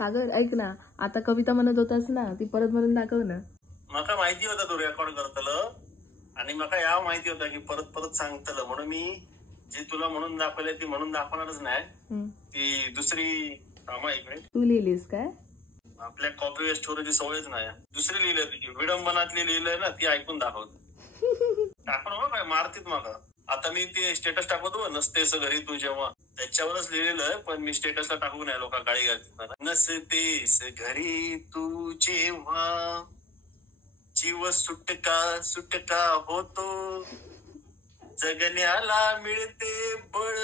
सागर ऐक ना, आता कविता म्हणत होतास ना, ती परत म्हणून दाखव ना. मला माहिती होता तू रेकॉर्ड करतलं आणि मला या माहिती होता की परत परत सांगतलं, म्हणून मी जी तुला म्हणून दाखवले ती म्हणून दाखवणारच नाही. ती दुसरी कामा इकडे तू लिहिलीस काय? आपल्या कॉपी वेस्ट स्टोरेजची सवयच नाही. दुसरी लिहिलंय तुझी विडंबनातली लिहिलंय ना, ती ऐकून दाखवत. टाकून काय मारतीत मला. आता मी ते स्टेटस टाकवतो नसतेस घरी तू जेव्हा, त्याच्यावरच लिहिलेलं, पण मी स्टेटसला टाकू नाही, लोक गाडी घालतात. नसतेस घरी तू जेव्हा जीव सुटका सुटका होतो, जगण्याला मिळते बळ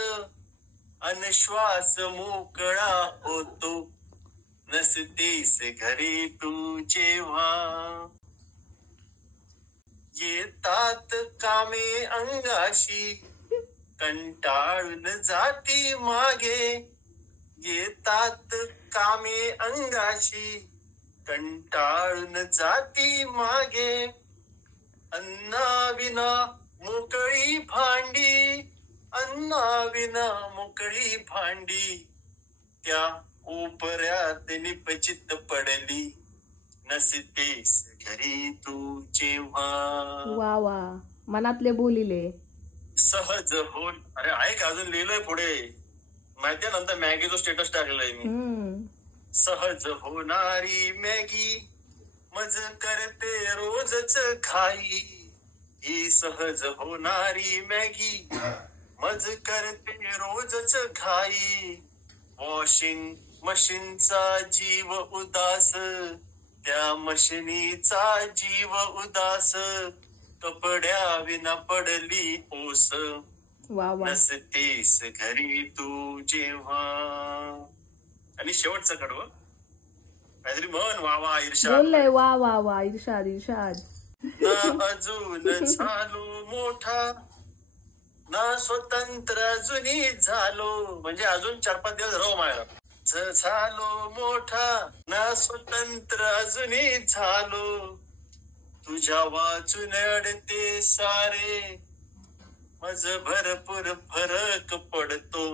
अन श्वास मोकळा होतो. नसतेस घरी तू जेव्हा येतात कामे अंगाशी, कंटाळून जाती मागे. येतात कामे अंगाशी, कंटाळून जाती मागे. अन्नाविना मोकळी भांडी, अन्नाविना मोकळी भांडी, त्या कोपऱ्यात निपचित पडली. नसतेस घरी तू जेव्हा. वा वा, मनातले बोलिले. सहज हो. अरे ऐक, अजून लिहिलंय पुढे, माहितीये नंतर मॅगीचं स्टेटस टाकलंय मी. सहज होणारी मॅगी मज करते रोजच खाई. ही सहज होणारी मॅगी मज करते रोजच घाई. वॉशिंग मशीनचा जीव उदास, त्या मशिनीचा जीव उदास. कपड्या विना पडली ओस. नसतेस घरी तू जेव्हा. आणि शेवटचं कडवं काहीतरी म्हण. वा वा इर्षाद बोललंय. वा वा वा इर्षाद इर्षाद. ना अजून झालो मोठा, ना स्वतंत्र अजूनही झालो, म्हणजे अजून 4-5 दिवस राहू माया. झालो मोठा ना स्वतंत्र अजूनही झालो, तुझ्या वाचून अडते सारे मज भरपूर फरक पडतो.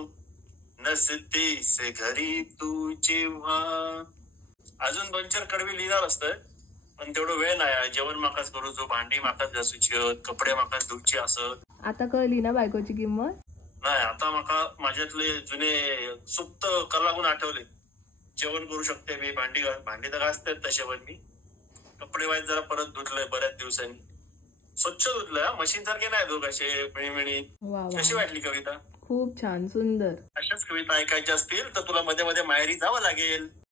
नसतेस घरी तू जेव्हा. अजून 2-4 कडवी लिहिणार असतं, पण तेवढं वेळ नाही. जेवण माकाच करू, जो भांडी माकाच घासूची, कपडे माकाच धुवची असं. आता कळली ना बायकोची किंमत? नाही, आता माका माझ्यातले जुने सुप्त कलागुण आठवले. जेवण करू शकते मी, भांडी तर घासते तसे, पण मी कपडे वाईट जरा परत धुतलंय बऱ्याच दिवसांनी. स्वच्छ धुतलंय, मशीन सारखे नाही धुक असे मिळमिळी. कशी वाटली कविता? खूप छान, सुंदर. अशाच कविता ऐकायच्या असतील तर तुला मध्ये मध्ये माहेरी जावं लागेल.